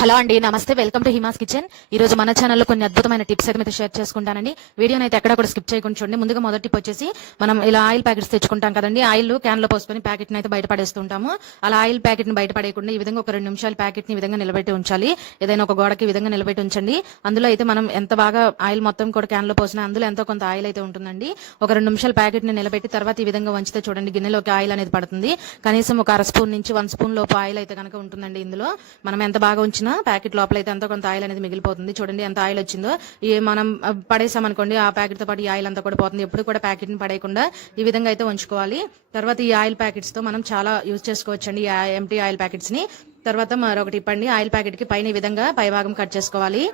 Hello అండి నమస్తే. Welcome to Hima's kitchen. ఈ రోజు మన ఛానల్లో కొన్ని అద్భుతమైన టిప్స్ అయితే మీతో షేర్ చేసుకుంటానండి. వీడియోని అయితే ఎక్కడ కూడా స్కిప్ చేయకుండా చూడండి. ముందుగా మొదటి టిప్ వచ్చేసి మనం ఇలా ఆయిల్ ప్యాకెట్స్ తెచ్చుకుంటాం కదండి. ఆయిల్ క్యాన్లో పోసుకొని ప్యాకెట్ అయితే బయట పడేస్తుంటాము. అలా ఆయిల్ ప్యాకెట్ని బయట పడేయకుండా ఈ విధంగా ఒక రెండు నిమిషాలు ప్యాకెట్ని ఈ విధంగా నిలబెట్టి ఉంచాలి. ఏదైనా ఒక గోడకి ఈ విధంగా నిలబెట్టి ఉంచండి. అందులో అయితే మనం ఎంత బాగా ఆయిల్ మొత్తం కూడా క్యాన్లో పోసినా అందులో ఎంతో కొంత ఆయిల్ అయితే ఉంటుందండి. ఒక రెండు నిమిషాలు ప్యాకెట్ని నిలబెట్టి తర్వాత ఈ విధంగా వంచితే చూడండి గిన్నెలోకి ఆయిల్ అనేది పడుతుంది. కనీసం ఒక అర స్పూన్ నుంచి వన్ స్పూన్ లోపు ఆయిల్ అయితే కనుక ఉంటుందండి ఇందులో. మనం ఎంత బాగా ఉంచినా ప్యాకెట్ లోపల అయితే ఎంతో కొంత ఆయిల్ అనేది మిగిలిపోతుంది. చూడండి ఎంత ఆయిల్ వచ్చిందో. ఈ మనం పడేసామనుకోండి పడేసాం అనుకోండి ఆ ప్యాకెట్తో పాటు ఈ ఆయిల్ అంతా కూడా పోతుంది. ఎప్పుడు కూడా ప్యాకెట్ని పడేయకుండా ఈ విధంగా అయితే ఉంచుకోవాలి. తర్వాత ఈ ఆయిల్ ప్యాకెట్స్తో మనం చాలా యూజ్ చేసుకోవచ్చండి ఈ ఎంటీ ఆయిల్ ప్యాకెట్స్ని తర్వాత మరొకటి ఇప్పండి ఆయిల్ ప్యాకెట్కి పైన ఈ విధంగా పై భాగం కట్ చేసుకోవాలి.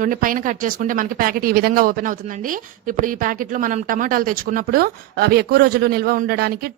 చూడండి పైన కట్ చేసుకుంటే మనకి ప్యాకెట్ ఈ విధంగా ఓపెన్ అవుతుందండి. ఇప్పుడు ఈ ప్యాకెట్లో మనం టమాటాలు తెచ్చుకున్నప్పుడు అవి ఎక్కువ రోజులు నిల్వ ఉండడానికి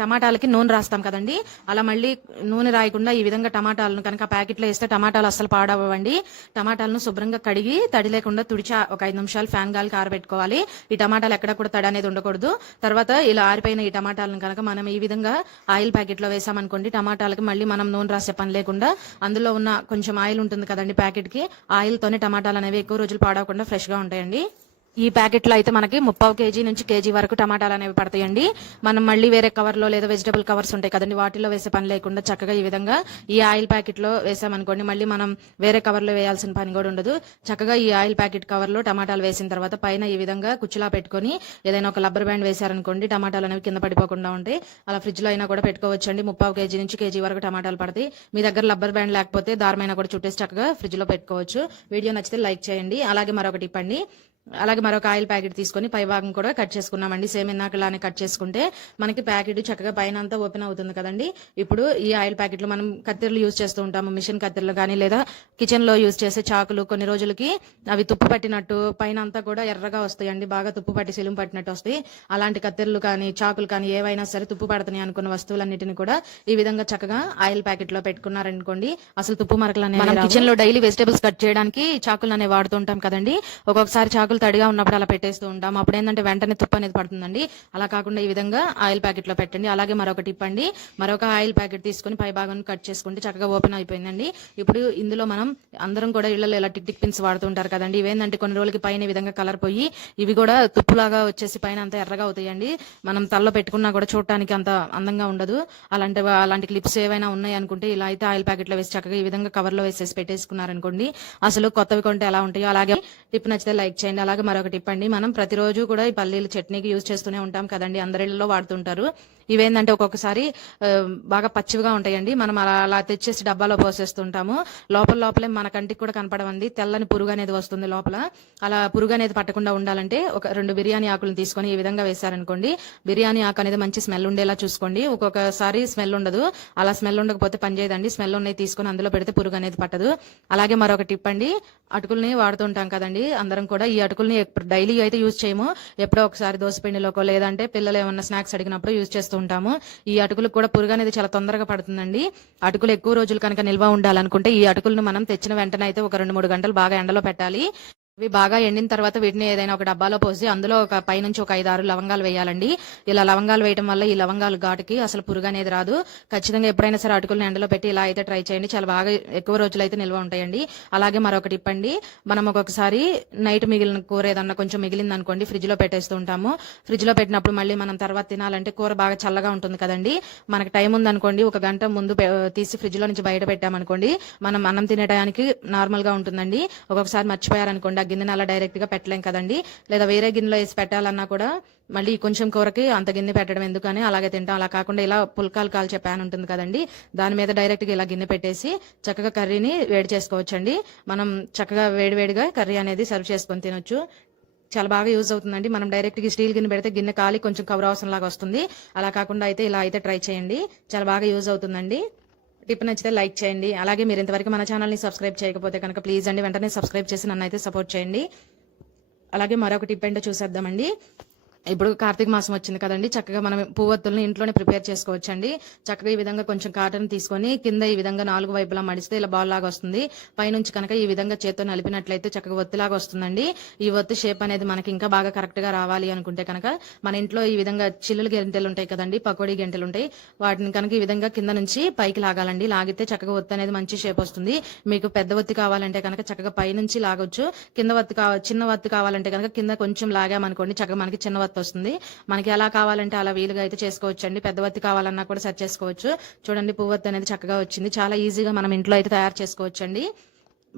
టమాటాలకి నూనె రాస్తాం కదండి. అలా మళ్ళీ నూనె రాయకుండా ఈ విధంగా టమాటాలను కనుక ప్యాకెట్లో వేస్తే టమాటాలు అస్సలు పాడవ్వండి టమాటాలను శుభ్రంగా కడిగి తడి లేకుండా తుడిచి ఒక ఐదు నిమిషాలు ఫ్యాన్ గాలికి ఆరబెట్టుకోవాలి ఈ టమాటాలు ఎక్కడ కూడా తడి అనేది ఉండకూడదు. తర్వాత ఇలా ఆరిపోయిన ఈ టమాటాలను కనుక మనం ఈ విధంగా ఆయిల్ ప్యాకెట్లో వేసామనుకోండి టమాటాలకి మళ్ళీ మనం నూనె రాసే పని లేకుండా అందులో ఉన్న కొంచెం ఆయిల్ ఉంటుంది కదండి ప్యాకెట్కి ఆయిల్ తోనే టమాటాలు అనేవి ఎక్కువ రోజులు పాడవకుండా ఫ్రెష్గా ఉంటాయండి. ఈ ప్యాకెట్లో అయితే మనకి ముప్పావు కేజీ నుంచి కేజీ వరకు టమాటాలు అనేవి పడతాయండి. మనం మళ్ళీ వేరే కవర్లో లేదా వెజిటబుల్ కవర్స్ ఉంటాయి కదండి వాటిలో వేసే పని లేకుండా చక్కగా ఈ విధంగా ఈ ఆయిల్ ప్యాకెట్లో వేసామనుకోండి మళ్ళీ మనం వేరే కవర్లో వేయాల్సిన పని కూడా ఉండదు. చక్కగా ఈ ఆయిల్ ప్యాకెట్ కవర్లో టమాటాలు వేసిన తర్వాత పైన ఈ విధంగా కుచ్చులా పెట్టుకొని ఏదైనా ఒక లబ్బర్ బ్యాండ్ వేశారనుకోండి టమాటాలు అనేవి కింద పడిపోకుండా ఉంటాయి. అలా ఫ్రిడ్జ్లో అయినా కూడా పెట్టుకోవచ్చండి. ముప్పావు కేజీ నుంచి కేజీ వరకు టమాటాలు పడతాయి. మీ దగ్గర లబ్బర్ బ్యాండ్ లేకపోతే దారమైనా కూడా చుట్టేసి చక్కగా ఫ్రిడ్జ్లో పెట్టుకోవచ్చు. వీడియో నచ్చితే లైక్ చేయండి. అలాగే మరొకటి ఇప్పండి. అలాగే మరొక ఆయిల్ ప్యాకెట్ తీసుకొని పై భాగం కూడా కట్ చేసుకున్నామండి. సేమ్ ఇందాకలానే కట్ చేసుకుంటే మనకి ప్యాకెట్ చక్కగా పైన అంతా ఓపెన్ అవుతుంది కదండి. ఇప్పుడు ఈ ఆయిల్ ప్యాకెట్లో మనం కత్తెరలు యూజ్ చేస్తూ ఉంటాము. మిషన్ కత్తెరలు కానీ లేదా కిచెన్లో యూజ్ చేసే చాకులు కొన్ని రోజులకి అవి తుప్పు పట్టినట్టు పైన అంతా కూడా ఎర్రగా వస్తాయండి. బాగా తుప్పు పట్టి సిలుం పట్టినట్టు వస్తాయి. అలాంటి కత్తెరలు కానీ చాకులు కానీ ఏవైనా సరే తుప్పు పడుతున్నాయి అనుకున్న వస్తువులన్నిటిని కూడా ఈ విధంగా చక్కగా ఆయిల్ ప్యాకెట్లో పెట్టుకున్నారనుకోండి అసలు తుప్పు మరకలు అనేవి మనం కిచెన్లో డైలీ వెజిటేబుల్స్ కట్ చేయడానికి చాకులు అనేవి వాడుతుంటాం కదండి. ఒక్కొక్కసారి చాకులు తడిగా ఉన్నప్పుడు అలా పెట్టేస్తూ ఉంటాం. అప్పుడు ఏంటంటే వెంటనే తుప్పు అనేది పడుతుందండి. అలా కాకుండా ఈ విధంగా ఆయిల్ ప్యాకెట్లో పెట్టండి. అలాగే మరొక టిప్ అండి మరొక ఆయిల్ ప్యాకెట్ తీసుకొని పై భాగాన్ని కట్ చేసుకుంటే చక్కగా ఓపెన్ అయిపోయిందండి. ఇప్పుడు ఇందులో మనం అందరం కూడా ఇళ్ళలో ఇలా టిక్ టిక్ పిన్స్ వాడుతుంటారు కదండి. ఇవేంటంటే కొన్ని రోజులకి పైన విధంగా కలర్ పోయి ఇవి కూడా తుప్పులాగా వచ్చేసి పైన అంత ఎర్రగా అవుతాయండి. మనం తలలో పెట్టుకున్నా కూడా చూడటానికి అంత అందంగా ఉండదు. అలాంటి అలాంటి క్లిప్స్ ఏవైనా ఉన్నాయి అనుకుంటే ఇలా అయితే ఆయిల్ ప్యాకెట్లో వేసి చక్కగా ఈ విధంగా కవర్లో వేసేసి పెట్టేసుకున్నారనుకోండి అసలు కొత్తవి కొంటే ఎలా ఉంటాయో అలాగే టిప్ నచ్చితే లైక్ చేయండి. అలాగే మరొక టిప్ అండి మనం ప్రతిరోజు కూడా ఈ పల్లీలు చట్నీకి యూజ్ చేస్తూనే ఉంటాం కదండి. అందరిలో వాడుతుంటారు. ఇవేంటంటే ఒక్కొక్కసారి బాగా పచ్చివిగా ఉంటాయండి. మనం అలా అలా తెచ్చేసి డబ్బాలో పోసేస్తుంటాము. లోపల లోపలే మన కంటికి కూడా కనపడవండి. తెల్లని పురుగు అనేది వస్తుంది లోపల. అలా పురుగు అనేది పట్టకుండా ఉండాలంటే ఒక రెండు బిర్యానీ ఆకులను తీసుకొని ఈ విధంగా వేశారనుకోండి. బిర్యానీ ఆకు అనేది మంచి స్మెల్ ఉండేలా చూసుకోండి. ఒక్కొక్కసారి స్మెల్ ఉండదు. అలా స్మెల్ ఉండకపోతే పనిచేయదండి స్మెల్ ఉన్నాయి తీసుకొని అందులో పెడితే పురుగు అనేది పట్టదు. అలాగే మరొక టిప్ అండి అటుకుల్ని వాడుతుంటాం కదండి. అందరం కూడా ఈ అటుకుల్ని డైలీ అయితే యూజ్ చేయము. ఎప్పుడో ఒకసారి దోసపిండిలోకో లేదంటే పిల్లలు ఏమన్నా స్నాక్స్ అడిగినప్పుడు యూజ్ చేస్తూ ఉంటాము. ఈ అటుకులకు కూడా పురుగు అనేది చాలా తొందరగా పడుతుందండి. అటుకులు ఎక్కువ రోజులు కనుక నిల్వ ఉండాలనుకుంటే ఈ అటుకులను మనం తెచ్చిన వెంటనే అయితే ఒక రెండు మూడు గంటలు బాగా ఎండలో పెట్టాలి. ఇవి బాగా ఎండిన తర్వాత వీటిని ఏదైనా ఒక డబ్బాలో పోసి అందులో ఒక పైనుంచి ఒక ఐదు ఆరు లవంగాలు వేయాలండి. ఇలా లవంగాలు వేయడం వల్ల ఈ లవంగాలు ఘాటుకి అసలు పురుగు అనేది రాదు. ఖచ్చితంగా ఎప్పుడైనా సరే అటుకులను ఎండలో పెట్టి ఇలా అయితే ట్రై చేయండి. చాలా బాగా ఎక్కువ రోజులు అయితే నిల్వ ఉంటాయండి. అలాగే మరొకటి ఇప్పండి. మనం ఒక్కొక్కసారి నైట్ మిగిలిన కూర ఏదన్నా కొంచెం మిగిలింది అనుకోండి ఫ్రిడ్జ్లో పెట్టేస్తూ ఉంటాము. ఫ్రిడ్జ్లో పెట్టినప్పుడు మళ్ళీ మనం తర్వాత తినాలంటే కూర బాగా చల్లగా ఉంటుంది కదండి. మనకి టైం ఉందనుకోండి ఒక గంట ముందు తీసి ఫ్రిడ్జ్లో నుంచి బయట పెట్టామనుకోండి మనం అన్నం తినే టయానికి నార్మల్గా ఉంటుందండి. ఒక్కొక్కసారి మర్చిపోయారనుకోండి గిన్నెని అలా డైరెక్ట్గా పెట్టలేం కదండి. లేదా వేరే గిన్నెలో వేసి పెట్టాలన్నా కూడా మళ్ళీ కొంచెం కూరకి అంత గిన్నె పెట్టడం ఎందుకని అలాగే తింటాం. అలా కాకుండా ఇలా పుల్కాలు కాల్చే ప్యాన్ ఉంటుంది కదండి. దాని మీద డైరెక్ట్గా ఇలా గిన్నె పెట్టేసి చక్కగా కర్రీని వేడి చేసుకోవచ్చండి. మనం చక్కగా వేడివేడిగా కర్రీ అనేది సర్వ్ చేసుకొని తినొచ్చు. చాలా బాగా యూజ్ అవుతుందండి. మనం డైరెక్ట్గా స్టీల్ గిన్నె పెడితే గిన్నె కాలి కొంచెం కవర్ అవసరం లాగా వస్తుంది. అలా కాకుండా అయితే ఇలా అయితే ట్రై చేయండి. చాలా బాగా యూజ్ అవుతుందండి. టిప్ నచ్చితే లైక్ చేయండి. అలాగే మీరు ఇంతవరకు మన ఛానల్ని సబ్స్క్రైబ్ చేయకపోతే కనుక ప్లీజ్ అండి వెంటనే సబ్స్క్రైబ్ చేసి నన్ను అయితే సపోర్ట్ చేయండి. అలాగే మరొక టిప్ ఏంటో చూసేద్దామండి. ఇప్పుడు కార్తీక మాసం వచ్చింది కదండి చక్కగా మనం పువ్వొత్తుల్ని ఇంట్లోనే ప్రిపేర్ చేసుకోవచ్చండి. చక్కగా ఈ విధంగా కొంచెం కాటన్ తీసుకొని కింద ఈ విధంగా నాలుగు వైపులా మడిస్తే ఇలా బాల్ లాగా వస్తుంది. పైనుంచి కనుక ఈ విధంగా చేత్తో నలిపినట్లయితే చక్కగా ఒత్తిలాగా వస్తుందండి. ఈ ఒత్తి షేప్ అనేది మనకి ఇంకా బాగా కరెక్ట్గా రావాలి అనుకుంటే కనుక మన ఇంట్లో ఈ విధంగా చిల్లులు గెంటెలు ఉంటాయి కదండి పకోడీ గెంటెలు ఉంటాయి. వాటిని కనుక ఈ విధంగా కింద నుంచి పైకి లాగాలండి. లాగితే చక్కగా ఒత్తి అనేది మంచి షేప్ వస్తుంది. మీకు పెద్ద ఒత్తి కావాలంటే కనుక చక్కగా పైనుంచి లాగొచ్చు. కింద ఒత్తి కావ చిన్న ఒత్తి కావాలంటే కనుక కింద కొంచెం లాగామనుకోండి చక్కగా మనకి చిన్న ఒత్తి వస్తుంది. మనకి ఎలా కావాలంటే అలా వీలుగా అయితే చేసుకోవచ్చు అండి పెద్ద ఒత్తి కావాలన్నా కూడా సెట్ చేసుకోవచ్చు. చూడండి పువ్వొత్తి అనేది చక్కగా వచ్చింది. చాలా ఈజీగా మనం ఇంట్లో అయితే తయారు చేసుకోవచ్చు అండి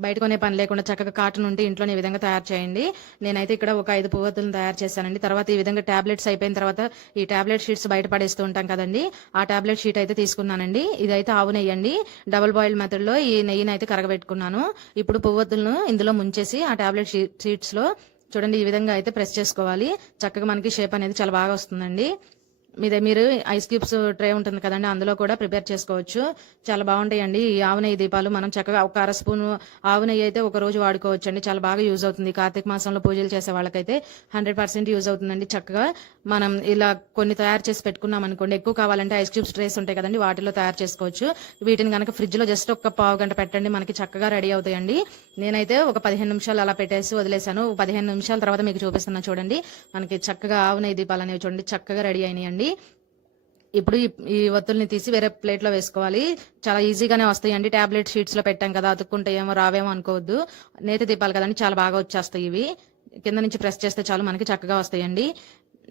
బయట కొనే పని లేకుండా చక్కగా కాటన్ ఉంటే ఇంట్లోనే ఈ విధంగా తయారు చేయండి. నేనైతే ఇక్కడ ఒక ఐదు పువ్వొత్తులను తయారు చేశానండి. తర్వాత ఈ విధంగా టాబ్లెట్స్ అయిపోయిన తర్వాత ఈ టాబ్లెట్ షీట్స్ బయట పడేస్తూ ఉంటాం కదండి. ఆ టాబ్లెట్ షీట్ అయితే తీసుకున్నానండి. ఇదైతే ఆవు నెయ్యి అండి డబుల్ బాయిల్ మెథడ్లో ఈ నెయ్యిని అయితే కరగబెట్టుకున్నాను. ఇప్పుడు పువ్వొత్తులను ఇందులో ముంచేసి ఆ టాబ్లెట్ షీట్స్ షీట్స్లో చూడండి ఈ విధంగా అయితే ప్రెస్ చేసుకోవాలి. చక్కగా మనకి షేప్ అనేది చాలా బాగా వస్తుందండి. మీదే మీరు ఐస్ క్యూబ్స్ ట్రే ఉంటుంది కదండి అందులో కూడా ప్రిపేర్ చేసుకోవచ్చు. చాలా బాగుంటాయండి. ఈ ఆవు నెయ్యి దీపాలు మనం చక్కగా ఒక అర స్పూన్ ఆవు నెయ్యి అయితే ఒక రోజు వాడుకోవచ్చు అండి చాలా బాగా యూజ్ అవుతుంది. కార్తీక మాసంలో పూజలు చేసే వాళ్ళకైతే హండ్రెడ్ పర్సెంట్ యూజ్ అవుతుందండి చక్కగా. మనం ఇలా కొన్ని తయారు చేసి పెట్టుకున్నాం అనుకోండి ఎక్కువ కావాలంటే ఐస్ క్యూబ్స్ ట్రేస్ ఉంటాయి కదండి వాటిలో తయారు చేసుకోవచ్చు. వీటిని కనుక ఫ్రిడ్జ్లో జస్ట్ ఒక పావు గంట పెట్టండి మనకి చక్కగా రెడీ అవుతాయండి. నేనైతే ఒక పదిహేను నిమిషాలు అలా పెట్టేసి వదిలేశాను. పదిహేను నిమిషాల తర్వాత మీకు చూపిస్తున్నా చూడండి. మనకి చక్కగా ఆవు నెయ్యి దీపాలు అనేవి చూడండి చక్కగా రెడీ అయినాయండి. ఇప్పుడు ఈ- వత్తుల్ని ఒత్తుల్ని తీసి వేరే ప్లేట్లో వేసుకోవాలి. చాలా ఈజీగానే వస్తాయండి. టాబ్లెట్ షీట్స్లో పెట్టాం కదా అతుక్కుంటే ఏమో రావేమో అనుకోవద్దు. నేత దీపాలు కదండి చాలా బాగా వచ్చేస్తాయి ఇవి. కింద నుంచి ప్రెస్ చేస్తే చాలు మనకి చక్కగా వస్తాయండి.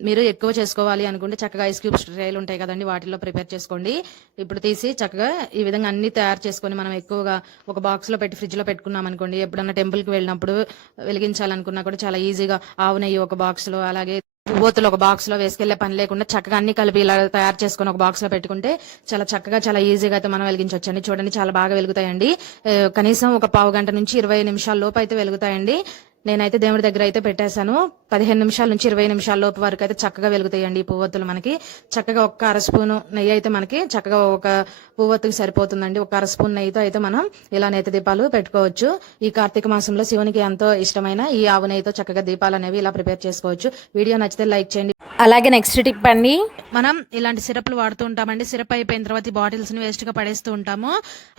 మీరు ఎక్కువ చేసుకోవాలి అనుకుంటే చక్కగా ఐస్ క్యూబ్స్ ట్రేలు ఉంటాయి కదండి వాటిల్లో ప్రిపేర్ చేసుకోండి. ఇప్పుడు తీసి చక్కగా ఈ విధంగా అన్ని తయారు చేసుకొని మనం ఎక్కువగా ఒక బాక్స్లో పెట్టి ఫ్రిడ్జ్లో పెట్టుకున్నాం అనుకోండి ఎప్పుడన్నా టెంపుల్కి వెళ్ళినప్పుడు వెలిగించాలనుకున్నా కూడా చాలా ఈజీగా ఆవు నెయ్యి ఒక బాక్స్లో అలాగే పువ్వొత్తులు ఒక బాక్స్లో వేసుకెళ్ళే పని లేకుండా చక్కగా అన్ని కలిపి ఇలా తయారు చేసుకుని ఒక బాక్స్లో పెట్టుకుంటే చాలా చక్కగా చాలా ఈజీగా అయితే మనం వెలిగించవచ్చండి. చూడండి చాలా బాగా వెలుగుతాయండి. కనీసం ఒక పావు గంట నుంచి ఇరవై నిమిషాల లోపు అయితే వెలుగుతాయండి. నేనైతే దేవుడి దగ్గర అయితే పెట్టేశాను. పదిహేను నిమిషాల నుంచి ఇరవై నిమిషాల లోపు వరకు అయితే చక్కగా వెలుగుతాయండి ఈ పువ్వొత్తులు మనకి. చక్కగా ఒక్క అర స్పూను నెయ్యి అయితే మనకి చక్కగా ఒక పువ్వొత్తుకి సరిపోతుందండి. ఒక అర స్పూన్ నెయ్యితో అయితే మనం ఇలా నేతి దీపాలు పెట్టుకోవచ్చు. ఈ కార్తీక మాసంలో శివునికి ఎంతో ఇష్టమైన ఈ ఆవు నెయ్యితో చక్కగా దీపాలు అనేవి ఇలా ప్రిపేర్ చేసుకోవచ్చు. వీడియో నచ్చితే లైక్ చేయండి. అలాగే నెక్స్ట్ టిప్ అండి. మనం ఇలాంటి సిరప్లు వాడుతూ ఉంటామండి. సిరప్ అయిపోయిన తర్వాత ఈ బాటిల్స్ని వేస్ట్గా పడేస్తూ ఉంటాము.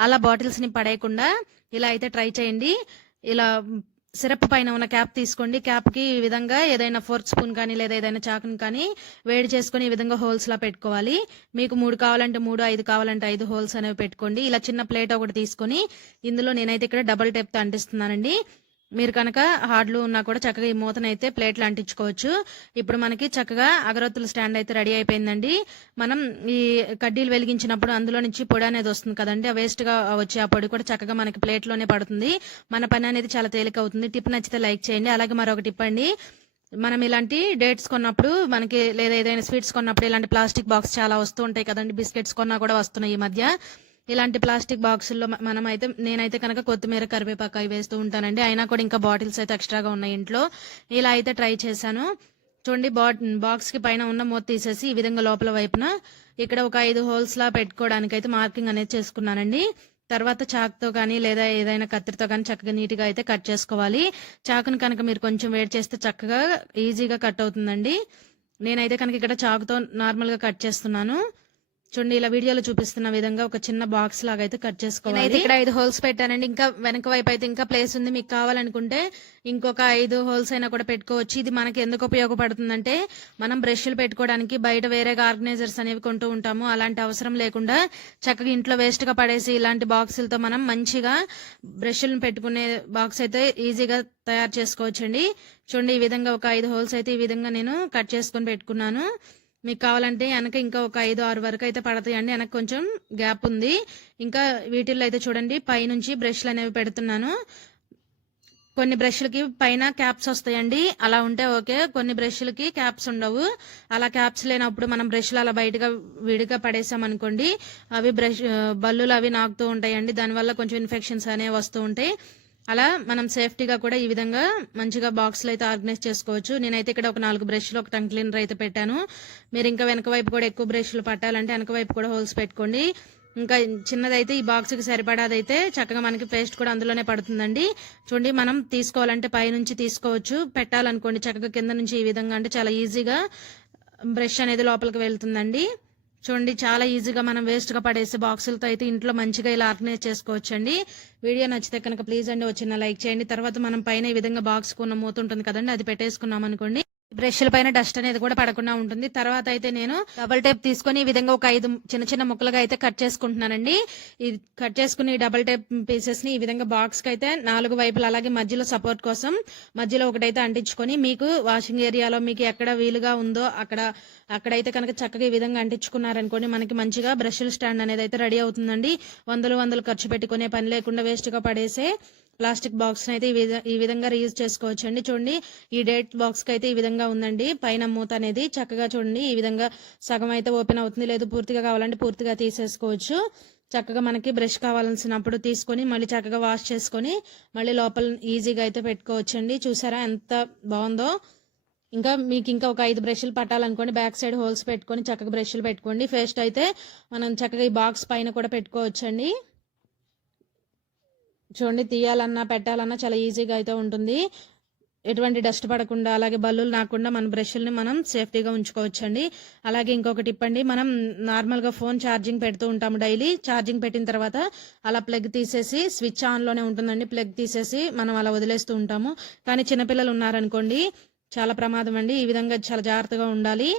అలా బాటిల్స్ని పడేయకుండా ఇలా అయితే ట్రై చేయండి. ఇలా సిరప్ పైన ఉన్న క్యాప్ తీసుకోండి. క్యాప్కి ఈ విధంగా ఏదైనా ఫోర్క్ స్పూన్ కానీ లేదా ఏదైనా చాకుని కానీ వేడి చేసుకొని ఈ విధంగా హోల్స్ లా పెట్టుకోవాలి. మీకు మూడు కావాలంటే మూడు ఐదు కావాలంటే ఐదు హోల్స్ అనేవి పెట్టుకోండి. ఇలా చిన్న ప్లేట్ ఒకటి తీసుకొని ఇందులో నేనైతే ఇక్కడ డబల్ టెప్తో అంటిస్తున్నానండి. మీరు కనుక హార్డ్లు ఉన్నా కూడా చక్కగా ఈ మూతనైతే ప్లేట్లు అంటించుకోవచ్చు ఇప్పుడు మనకి చక్కగా అగరొత్తుల స్టాండ్ అయితే రెడీ అయిపోయిందండి. మనం ఈ కడ్డీలు వెలిగించినప్పుడు అందులో నుంచి పొడి అనేది వస్తుంది కదండి. ఆ వేస్ట్ వచ్చే ఆ పొడి కూడా చక్కగా మనకి ప్లేట్లోనే పడుతుంది. మన పని అనేది చాలా తేలిక అవుతుంది. టిప్ నచ్చితే లైక్ చేయండి. అలాగే మరొక టిప్ అండి. మనం ఇలాంటి డేట్స్ కొన్నప్పుడు మనకి లేదా ఏదైనా స్వీట్స్ కొన్నప్పుడు ఇలాంటి ప్లాస్టిక్ బాక్స్ చాలా వస్తూ ఉంటాయి కదండి. బిస్కెట్స్ కొన్నా కూడా వస్తున్నాయి ఈ మధ్య. ఇలాంటి ప్లాస్టిక్ బాక్సుల్లో మనం అయితే నేనైతే కనుక కొత్తిమీర కరివేపాకు అవి వేస్తూ ఉంటానండి. అయినా కూడా ఇంకా బాటిల్స్ అయితే ఎక్స్ట్రాగా ఉన్నాయి ఇంట్లో. ఇలా అయితే ట్రై చేశాను. చూడండి బాక్స్కి పైన ఉన్న మూత తీసేసి ఈ విధంగా లోపల వైపున ఇక్కడ ఒక ఐదు హోల్స్లా పెట్టుకోవడానికి అయితే మార్కింగ్ అనేది చేసుకున్నానండి. తర్వాత చాక్తో కానీ లేదా ఏదైనా కత్తిరితో కానీ చక్కగా నీట్గా అయితే కట్ చేసుకోవాలి. చాకును కనుక మీరు కొంచెం వేడి చేస్తే చక్కగా ఈజీగా కట్ అవుతుందండి. నేనైతే కనుక ఇక్కడ చాకుతో నార్మల్గా కట్ చేస్తున్నాను. చూడండి ఇలా వీడియోలో చూపిస్తున్న విధంగా ఒక చిన్న బాక్స్ లాగా అయితే కట్ చేసుకోవాలి. నేనైతే ఇక్కడ ఐదు హోల్స్ పెట్టానండి. ఇంకా వెనక వైపు అయితే ఇంకా ప్లేస్ ఉంది. మీకు కావాలనుకుంటే ఇంకొక ఐదు హోల్స్ అయినా కూడా పెట్టుకోవచ్చు. ఇది మనకి ఎందుకు ఉపయోగపడుతుందంటే మనం బ్రష్లు పెట్టుకోవడానికి బయట వేరేగా ఆర్గనైజర్స్ అనేవి కొంటూ ఉంటాము. అలాంటి అవసరం లేకుండా చక్కగా ఇంట్లో వేస్ట్గా పడేసి ఇలాంటి బాక్సులతో మనం మంచిగా బ్రష్లను పెట్టుకునే బాక్స్ అయితే ఈజీగా తయారు చేసుకోవచ్చండి. చూడండి ఈ విధంగా ఒక ఐదు హోల్స్ అయితే ఈ విధంగా నేను కట్ చేసుకొని పెట్టుకున్నాను. మీకు కావాలంటే వెనక ఇంకా ఒక ఐదు ఆరు వరకు అయితే పడతాయండి వెనక కొంచెం గ్యాప్ ఉంది. ఇంకా వీటిల్లో అయితే చూడండి పైనుంచి బ్రష్లు అనేవి పెడుతున్నాను. కొన్ని బ్రష్లకి పైన క్యాప్స్ వస్తాయండి. అలా ఉంటే ఓకే. కొన్ని బ్రష్లకి క్యాప్స్ ఉండవు. అలా క్యాప్స్ లేనప్పుడు మనం బ్రష్లు అలా బయటగా విడిగా పడేసామనుకోండి అవి బ్రష్ బల్లులు అవి నాకుతూ ఉంటాయండి. దానివల్ల కొంచెం ఇన్ఫెక్షన్స్ అనేవి వస్తూ ఉంటాయి. అలా మనం సేఫ్టీగా కూడా ఈ విధంగా మంచిగా బాక్స్లు అయితే ఆర్గనైజ్ చేసుకోవచ్చు. నేనైతే ఇక్కడ ఒక నాలుగు బ్రష్లు ఒక టంగ్ క్లీనర్ అయితే పెట్టాను. మీరు ఇంకా వెనక వైపు కూడా ఎక్కువ బ్రష్లు పట్టాలంటే వెనక వైపు కూడా హోల్స్ పెట్టుకోండి. ఇంకా చిన్నదైతే ఈ బాక్స్కి సరిపడాదైతే చక్కగా మనకి పేస్ట్ కూడా అందులోనే పడుతుందండి. చూడండి మనం తీసుకోవాలంటే పైనుంచి తీసుకోవచ్చు. పెట్టాలనుకోండి చక్కగా కింద నుంచి ఈ విధంగా అంటే చాలా ఈజీగా బ్రష్ అనేది లోపలికి వెళ్తుందండి. చూడండి చాలా ఈజీగా మనం వేస్ట్గా పడేసే బాక్సులతో అయితే ఇంట్లో మంచిగా ఇలా ఆర్గనైజ్ చేసుకోవచ్చు అండి వీడియో నచ్చితే కనుక ప్లీజ్ అండి వచ్చిన లైక్ చేయండి. తర్వాత మనం పైన ఈ విధంగా బాక్స్ కొన్న మూత ఉంటుంది కదండి అది పెట్టేసుకున్నాం అనుకోండి బ్రష్ల పైన డస్ట్ అనేది కూడా పడకుండా ఉంటుంది. తర్వాత అయితే నేను డబల్ టేప్ తీసుకొని ఈ విధంగా ఒక ఐదు చిన్న చిన్న ముక్కలుగా అయితే కట్ చేసుకుంటున్నానండి. ఈ కట్ చేసుకుని డబల్ టేప్ పీసెస్ని ఈ విధంగా బాక్స్కి అయితే నాలుగు వైపులు అలాగే మధ్యలో సపోర్ట్ కోసం మధ్యలో ఒకటైతే అంటించుకొని మీకు వాషింగ్ ఏరియాలో మీకు ఎక్కడ వీలుగా ఉందో అక్కడ అక్కడైతే కనుక చక్కగా ఈ విధంగా అంటించుకున్నారనుకోండి మనకి మంచిగా బ్రష్ల స్టాండ్ అనేది అయితే రెడీ అవుతుందండి. వందలు వందలు ఖర్చు పెట్టుకునే పని లేకుండా వేస్ట్గా పడేసే ప్లాస్టిక్ బాక్స్ అయితే ఈ ఈ విధంగా రీయూజ్ చేసుకోవచ్చు అండి చూడండి ఈ డేట్ బాక్స్కి అయితే ఈ విధంగా ఉందండి. పైన మూత అనేది చక్కగా చూడండి ఈ విధంగా సగం అయితే ఓపెన్ అవుతుంది. లేదు పూర్తిగా కావాలంటే పూర్తిగా తీసేసుకోవచ్చు. చక్కగా మనకి బ్రష్ కావాల్సినప్పుడు తీసుకొని మళ్ళీ చక్కగా వాష్ చేసుకొని మళ్ళీ లోపల ఈజీగా అయితే పెట్టుకోవచ్చు అండి చూసారా ఎంత బాగుందో. ఇంకా మీకు ఇంకా ఒక ఐదు బ్రష్లు పట్టాలనుకోండి బ్యాక్ సైడ్ హోల్స్ పెట్టుకొని చక్కగా బ్రష్లు పెట్టుకోండి. ఫస్ట్ అయితే మనం చక్కగా ఈ బాక్స్ పైన కూడా పెట్టుకోవచ్చండి. చూడండి తీయాలన్నా పెట్టాలన్నా చాలా ఈజీగా అయితే ఉంటుంది. ఎటువంటి డస్ట్ పడకుండా అలాగే బల్లులు రాకుండా మన బ్రష్లని మనం సేఫ్టీగా ఉంచుకోవచ్చండి. అలాగే ఇంకొకటి ఇప్పండి మనం నార్మల్గా ఫోన్ ఛార్జింగ్ పెడుతూ ఉంటాము డైలీ ఛార్జింగ్ పెట్టిన తర్వాత అలా ప్లగ్ తీసేసి స్విచ్ ఆన్లోనే ఉంటుందండి. ప్లగ్ తీసేసి మనం అలా వదిలేస్తూ ఉంటాము. కానీ చిన్నపిల్లలు ఉన్నారనుకోండి చాలా ప్రమాదం అండి. ఈ విధంగా చాలా జాగ్రత్తగా ఉండాలి.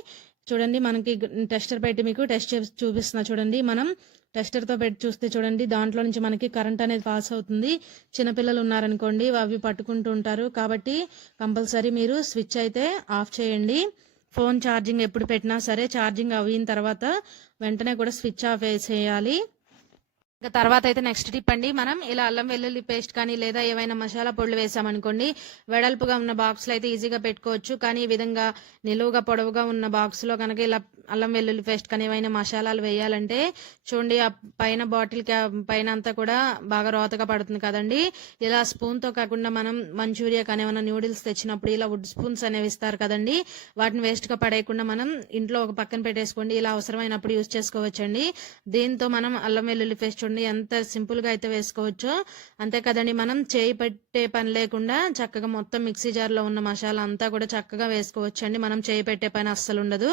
చూడండి మనకి టెస్టర్ పెట్టి మీకు టెస్ట్ చేసి చూపిస్తున్నా చూడండి. మనం టెస్టర్తో పెట్టి చూస్తే చూడండి దాంట్లో నుంచి మనకి కరెంట్ అనేది పాస్ అవుతుంది. చిన్నపిల్లలు ఉన్నారనుకోండి అవి పట్టుకుంటూ ఉంటారు. కాబట్టి కంపల్సరీ మీరు స్విచ్ అయితే ఆఫ్ చేయండి. ఫోన్ ఛార్జింగ్ ఎప్పుడు పెట్టినా సరే ఛార్జింగ్ అయిన తర్వాత వెంటనే కూడా స్విచ్ ఆఫ్ వేసేయాలి. ఇంకా తర్వాత అయితే నెక్స్ట్ టిప్ అండి. మనం ఇలా అల్లం వెల్లుల్లి పేస్ట్ కానీ లేదా ఏవైనా మసాలా పొడులు వేసామనుకోండి వెడల్పుగా ఉన్న బాక్స్లో అయితే ఈజీగా పెట్టుకోవచ్చు. కానీ ఈ విధంగా నిలువుగా పొడవుగా ఉన్న బాక్స్లో కనుక ఇలా అల్లం వెల్లుల్లి పేస్ట్ కానీ ఏవైనా మసాలాలు వేయాలంటే చూడండి ఆ పైన బాటిల్ పైన అంతా కూడా బాగా రోతగా పడుతుంది కదండి. ఇలా స్పూన్తో కాకుండా మనం మంచూరియా కానీ ఏమైనా న్యూడిల్స్ తెచ్చినప్పుడు ఇలా వుడ్ స్పూన్స్ అనేవి ఇస్తారు కదండి. వాటిని వేస్ట్గా పడేయకుండా మనం ఇంట్లో ఒక పక్కన పెట్టేసుకోండి. ఇలా అవసరమైనప్పుడు యూజ్ చేసుకోవచ్చండి. దీంతో మనం అల్లం వెల్లుల్లి పేస్ట్ చూడండి ఎంత సింపుల్గా అయితే వేసుకోవచ్చో అంతే కదండి. మనం చేయి పెట్టే పని లేకుండా చక్కగా మొత్తం మిక్సీ జార్లో ఉన్న మసాలా అంతా కూడా చక్కగా వేసుకోవచ్చు అండి మనం చేయి పెట్టే పని అస్సలు ఉండదు.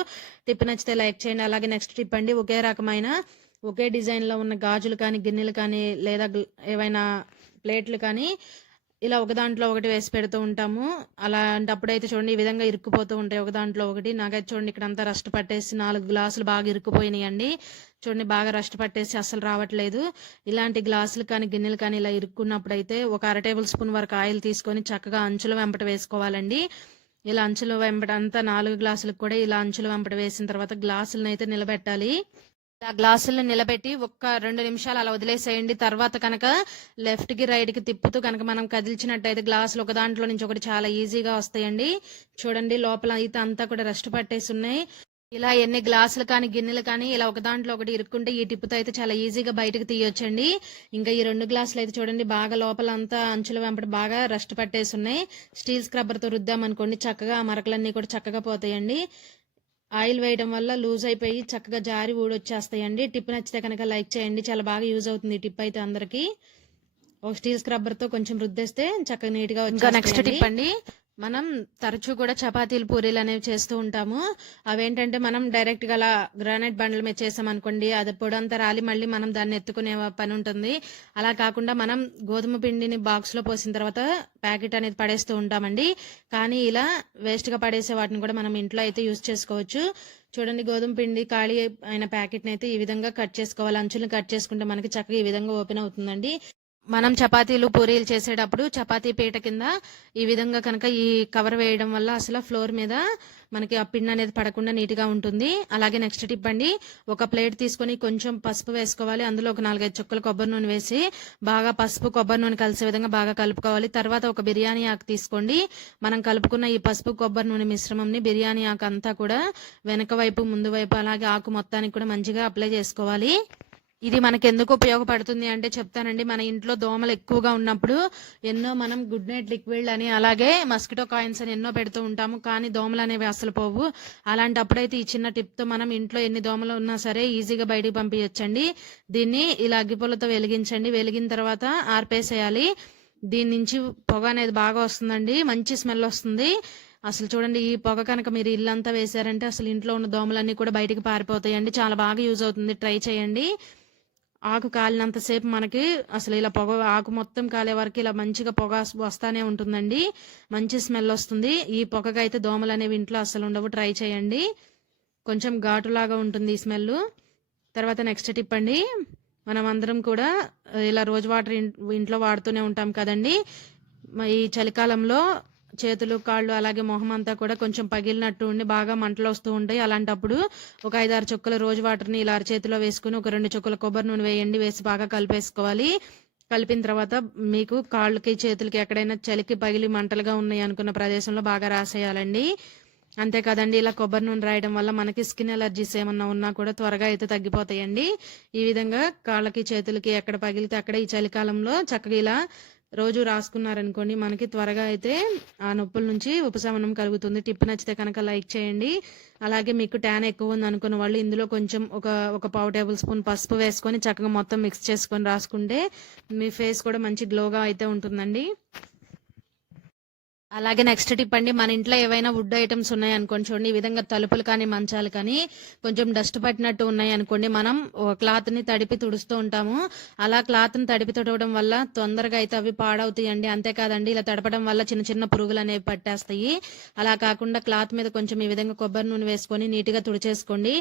టిప్ నచ్చితే లైక్ చేయండి. అలాగే నెక్స్ట్ టిప్ అండి ఒకే రకమైన ఒకే డిజైన్లో ఉన్న గాజులు కానీ గిన్నెలు కానీ లేదా ఏవైనా ప్లేట్లు కానీ ఇలా ఒక దాంట్లో ఒకటి వేసి పెడుతూ ఉంటాము. అలాంటప్పుడు అయితే చూడండి ఈ విధంగా ఇరుక్కుపోతూ ఉంటాయి ఒక దాంట్లో ఒకటి. నాకైతే చూడండి ఇక్కడ అంతా రస్ట్ పట్టేసి నాలుగు గ్లాసులు బాగా ఇరుక్కుపోయినాయండి. చూడండి బాగా రస్ట్ పట్టేసి అసలు రావట్లేదు. ఇలాంటి గ్లాసులు కానీ గిన్నెలు కానీ ఇలా ఇరుక్కున్నప్పుడు అయితే ఒక అర టేబుల్ స్పూన్ వరకు ఆయిల్ తీసుకొని చక్కగా అంచుల వెంపట వేసుకోవాలండి. ఇలా అంచుల వెంపట అంతా నాలుగు గ్లాసులకు కూడా ఇలా అంచుల వెంపట వేసిన తర్వాత గ్లాసులను అయితే నిలబెట్టాలి. ఆ గ్లాసులను నిలబెట్టి ఒక్క రెండు నిమిషాలు అలా వదిలేసేయండి. తర్వాత కనుక లెఫ్ట్కి రైట్కి తిప్పుతూ కనుక మనం కదిల్చినట్టయితే గ్లాసులు ఒక దాంట్లో నుంచి ఒకటి చాలా ఈజీగా వస్తాయండి. చూడండి లోపల అయితే అంతా కూడా రెస్ట్ పట్టేసి ఉన్నాయి. ఇలా ఎన్ని గ్లాసులు కానీ గిన్నెలు కానీ ఇలా ఒక దాంట్లో ఒకటి ఇరుక్కుంటే ఈ టిప్పుతో అయితే చాలా ఈజీగా బయటకు తీయొచ్చండి. ఇంకా ఈ రెండు గ్లాసులు అయితే చూడండి బాగా లోపల అంతా అంచుల వెంపటి బాగా రెస్ట్ పట్టేసి ఉన్నాయి. స్టీల్ స్క్రబ్బర్తో రుద్దామనుకోండి చక్కగా ఆ మరకలన్నీ కూడా చక్కగా పోతాయండి. ఆయిల్ వేయడం వల్ల లూజ్ అయిపోయి చక్కగా జారి ఊడొచ్చేస్తాయండి. టిప్ నచ్చితే కనుక లైక్ చేయండి. చాలా బాగా యూజ్ అవుతుంది ఈ టిప్ అయితే అందరికి. ఒక స్టీల్ స్క్రబ్బర్తో కొంచెం రుద్దేస్తే చక్కగా నీట్గా ఇంకా నెక్స్ట్ టిప్ అండి. మనం తరచూ కూడా చపాతీలు పూరీలు అనేవి చేస్తూ ఉంటాము. అవేంటంటే మనం డైరెక్ట్గా అలా గ్రానైట్ బండ్ల మీద చేసాం అనుకోండి అది పొడంతా రాలి మళ్ళీ మనం దాన్ని ఎత్తుకునే పని ఉంటుంది. అలా కాకుండా మనం గోధుమ పిండిని బాక్స్లో పోసిన తర్వాత ప్యాకెట్ అనేది పడేస్తూ ఉంటామండి. కానీ ఇలా వేస్ట్గా పడేసే వాటిని కూడా మనం ఇంట్లో అయితే యూజ్ చేసుకోవచ్చు. చూడండి గోధుమ పిండి ఖాళీ అయిన ప్యాకెట్ని అయితే ఈ విధంగా కట్ చేసుకోవాలి. అంచులను కట్ చేసుకుంటే మనకి చక్కగా ఈ విధంగా ఓపెన్ అవుతుందండి. మనం చపాతీలు పూరీలు చేసేటప్పుడు చపాతీ పీట కింద ఈ విధంగా కనుక ఈ కవర్ వేయడం వల్ల అసలు ఫ్లోర్ మీద మనకి ఆ పిండి అనేది పడకుండా నీట్గా ఉంటుంది. అలాగే నెక్స్ట్ టిప్ అండి ఒక ప్లేట్ తీసుకొని కొంచెం పసుపు వేసుకోవాలి. అందులో ఒక నాలుగైదు చుక్కలు కొబ్బరి నూనె వేసి బాగా పసుపు కొబ్బరి నూనె కలిసే విధంగా బాగా కలుపుకోవాలి. తర్వాత ఒక బిర్యానీ ఆకు తీసుకోండి. మనం కలుపుకున్న ఈ పసుపు కొబ్బరి నూనె మిశ్రమంని బిర్యానీ ఆకు అంతా కూడా వెనక వైపు ముందు వైపు అలాగే ఆకు మొత్తానికి కూడా మంచిగా అప్లై చేసుకోవాలి. ఇది మనకి ఎందుకు ఉపయోగపడుతుంది అంటే చెప్తానండి మన ఇంట్లో దోమలు ఎక్కువగా ఉన్నప్పుడు ఎన్నో మనం గుడ్ నైట్ లిక్విడ్ అని అలాగే మస్కిటో కాయిన్స్ అని ఎన్నో పెడుతూ ఉంటాము కానీ దోమలు అనేవి అసలు పోవు. అలాంటప్పుడైతే ఈ చిన్న టిప్తో మనం ఇంట్లో ఎన్ని దోమలు ఉన్నా సరే ఈజీగా బయటికి పంపించండి దీన్ని ఇలా అగ్గిపొలతో వెలిగించండి. వెలిగిన తర్వాత ఆర్పేసేయాలి. దీని నుంచి పొగ అనేది బాగా వస్తుందండి మంచి స్మెల్ వస్తుంది. అసలు చూడండి ఈ పొగ కనుక మీరు ఇల్లంతా వేశారంటే అసలు ఇంట్లో ఉన్న దోమలన్నీ కూడా బయటికి పారిపోతాయండి. చాలా బాగా యూజ్ అవుతుంది. ట్రై చేయండి. ఆకు కాలినంతసేపు మనకి అసలు ఇలా పొగ ఆకు మొత్తం కాలే వరకు ఇలా మంచిగా పొగ వస్తానే ఉంటుందండి. మంచి స్మెల్ వస్తుంది. ఈ పొగకైతే దోమలు అనేవి ఇంట్లో అసలు ఉండవు. ట్రై చేయండి. కొంచెం ఘాటులాగా ఉంటుంది ఈ స్మెల్ తర్వాత నెక్స్ట్ టిప్ అండి. మనం అందరం కూడా ఇలా రోజు వాటర్ ఇంట్లో వాడుతూనే ఉంటాం కదండి. ఈ చలికాలంలో చేతులు కాళ్ళు అలాగే మొహం అంతా కూడా కొంచెం పగిలినట్టు ఉండి బాగా మంటలు వస్తూ ఉంటాయి. అలాంటప్పుడు ఒక ఐదారు చుక్కల రోజు వాటర్ని ఇలా చేతిలో వేసుకుని ఒక రెండు చుక్కల కొబ్బరి నూనె వేయండి వేసి బాగా కలిపేసుకోవాలి. కలిపిన తర్వాత మీకు కాళ్ళకి చేతులకి ఎక్కడైనా చలికి పగిలి మంటలుగా ఉన్నాయి అనుకున్న ప్రదేశంలో బాగా రాసేయాలండి. అంతే కదండి ఇలా కొబ్బరి నూనె రాయడం వల్ల మనకి స్కిన్ ఎలర్జీస్ ఏమన్నా ఉన్నా కూడా త్వరగా అయితే తగ్గిపోతాయండి. ఈ విధంగా కాళ్ళకి చేతులకి ఎక్కడ పగిలితే అక్కడ ఈ చలికాలంలో చక్కగా ఇలా రోజు రాసుకున్నారనుకోండి మనకి త్వరగా అయితే ఆ నొప్పుల నుంచి ఉపశమనం కలుగుతుంది. టిప్ నచ్చితే కనుక లైక్ చేయండి. అలాగే మీకు ట్యాన్ ఎక్కువ ఉంది అనుకున్న వాళ్ళు ఇందులో కొంచెం ఒక ఒక పావు టేబుల్ స్పూన్ పసుపు వేసుకొని చక్కగా మొత్తం మిక్స్ చేసుకొని రాసుకుంటే మీ ఫేస్ కూడా మంచి గ్లోగా అయితే ఉంటుందండి. అలాగే నెక్స్ట్ టిప్ అండి మన ఇంట్లో ఏవైనా వుడ్ ఐటమ్స్ ఉన్నాయి అనుకోండి చూడండి ఈ విధంగా తలుపులు కానీ మంచాలు కానీ కొంచెం డస్ట్ పట్టినట్టు ఉన్నాయి అనుకోండి మనం క్లాత్ని తడిపి తుడుస్తూ ఉంటాము. అలా క్లాత్ని తడిపి తుడవడం వల్ల తొందరగా అయితే అవి పాడవుతాయండి. అంతేకాదండి ఇలా తడపడం వల్ల చిన్న చిన్న పురుగులు అనేవి పట్టేస్తాయి. అలా కాకుండా క్లాత్ మీద కొంచెం ఈ విధంగా కొబ్బరి నూనె వేసుకొని నీట్గా తుడిచేసుకోండి.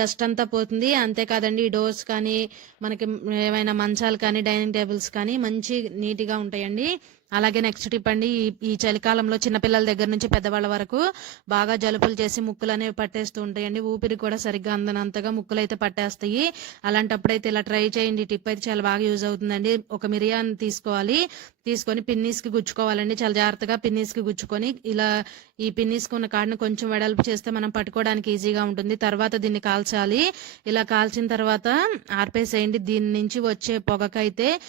డస్ట్ అంతా పోతుంది. అంతేకాదండి డోర్స్ కానీ మనకి ఏమైనా మంచాలు కానీ డైనింగ్ టేబుల్స్ కానీ మంచి నీట్గా ఉంటాయండి. అలాగే నెక్స్ట్ టిప్ అండి ఈ- ఈ చలికాలంలో చిన్నపిల్లల దగ్గర నుంచి పెద్దవాళ్ళ వరకు బాగా జలుబులు చేసి ముక్కులు అనేవి పట్టేస్తూ ఉంటాయండి ఊపిరి కూడా సరిగ్గా అందనంతగా ముక్కులు అయితే పట్టేస్తాయి. అలాంటప్పుడైతే ఇలా ట్రై చేయండి. టిప్ అయితే చాలా బాగా యూజ్ అవుతుందండి. ఒక మిరియాన్ని తీసుకోవాలి. తీసుకొని పిన్నీస్కి గుచ్చుకోవాలండి. చాలా జాగ్రత్తగా పిన్నీస్కి గుచ్చుకొని ఇలా ఈ పిన్నీస్కి ఉన్న కాడను కొంచెం వెడల్పు చేస్తే మనం పట్టుకోవడానికి ఈజీగా ఉంటుంది. తర్వాత దీన్ని కాల్చాలి. ఇలా కాల్చిన తర్వాత ఆర్పేసేయండి. దీని నుంచి వచ్చే పొగకైతే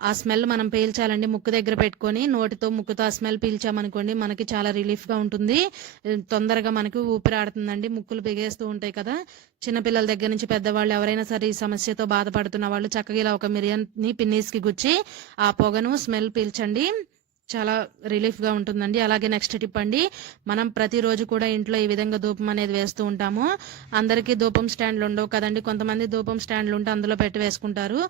ఆ స్మెల్ మనం పీల్చాలండి ముక్కు దగ్గర పెట్టుకొని నోటితో ముక్కుతో ఆ స్మెల్ పీల్చామనుకోండి మనకి చాలా రిలీఫ్గా ఉంటుంది. తొందరగా మనకి ఊపిరి ఆడుతుందండి ముక్కులు బిగేస్తూ ఉంటాయి కదా. చిన్నపిల్లల దగ్గర నుంచి పెద్దవాళ్ళు ఎవరైనా సరే ఈ సమస్యతో బాధపడుతున్న వాళ్ళు చక్కగా ఇలా ఒక మిరియాన్ని పిన్నీస్కి గుచ్చి ఆ పొగను స్మెల్ పీల్చండి. చాలా రిలీఫ్గా ఉంటుందండి. అలాగే నెక్స్ట్ టిప్ అండి మనం ప్రతిరోజు కూడా ఇంట్లో ఈ విధంగా ధూపం అనేది వేస్తూ ఉంటాము. అందరికీ ధూపం స్టాండ్లు ఉండవు కదండి. కొంతమంది ధూపం స్టాండ్లు ఉంటే అందులో పెట్టి వేసుకుంటారు.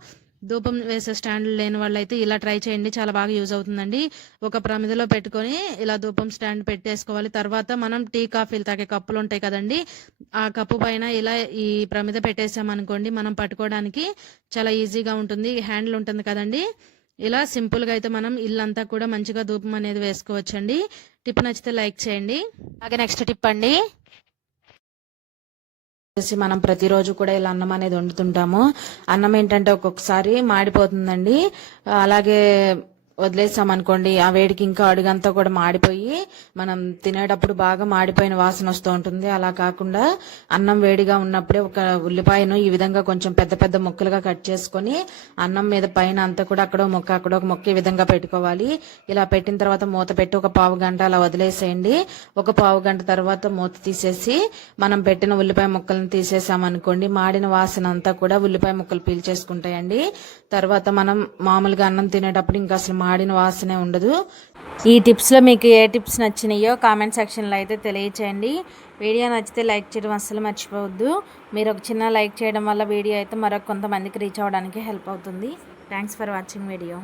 ధూపం వేసే స్టాండ్లు లేని వాళ్ళైతే ఇలా ట్రై చేయండి చాలా బాగా యూజ్ అవుతుందండి. ఒక ప్రమిదలో పెట్టుకొని ఇలా ధూపం స్టాండ్ పెట్టేసుకోవాలి. తర్వాత మనం టీ కాఫీలు తాగే కప్పులు ఉంటాయి కదండి ఆ కప్పు పైన ఇలా ఈ ప్రమిద పెట్టేసామనుకోండి మనం పట్టుకోవడానికి చాలా ఈజీగా ఉంటుంది. హ్యాండిల్ ఉంటుంది కదండి. ఇలా సింపుల్గా అయితే మనం ఇల్లంతా కూడా మంచిగా ధూపం అనేది వేసుకోవచ్చండి. టిప్ నచ్చితే లైక్ చేయండి. అలాగే నెక్స్ట్ టిప్ అండి వచ్చేసి మనం ప్రతిరోజు కూడా ఇలా అన్నం అనేది వండుతుంటాము. అన్నం ఏంటంటే ఒక్కొక్కసారి మాడిపోతుందండి. అలాగే వదిలేసాం అనుకోండి. ఆ వేడికి ఇంకా అడుగంతా కూడా మాడిపోయి మనం తినేటప్పుడు బాగా మాడిపోయిన వాసన వస్తూ ఉంటుంది. అలా కాకుండా అన్నం వేడిగా ఉన్నప్పుడే ఒక ఉల్లిపాయను ఈ విధంగా కొంచెం పెద్ద పెద్ద ముక్కలుగా కట్ చేసుకొని అన్నం మీద పైన అంతా కూడా అక్కడ మొక్క అక్కడ ఒక మొక్క ఈ విధంగా పెట్టుకోవాలి. ఇలా పెట్టిన తర్వాత మూత పెట్టి ఒక పావు గంట అలా వదిలేసేయండి. ఒక పావు గంట తర్వాత మూత తీసేసి మనం పెట్టిన ఉల్లిపాయ ముక్కలను తీసేసామనుకోండి మాడిన వాసన అంతా కూడా ఉల్లిపాయ ముక్కలు పీల్చేసుకుంటాయండి. తర్వాత మనం మామూలుగా అన్నం తినేటప్పుడు ఇంకా అసలు మాడిన వాసనే ఉండదు. ఈ టిప్స్లో మీకు ఏ టిప్స్ నచ్చినాయో కామెంట్ సెక్షన్లో అయితే తెలియచేయండి. వీడియో నచ్చితే లైక్ చేయడం అస్సలు మర్చిపోవద్దు. మీరు ఒక చిన్న లైక్ చేయడం వల్ల వీడియో అయితే మరొక కొంతమందికి రీచ్ అవ్వడానికి హెల్ప్ అవుతుంది. Thanks for watching video.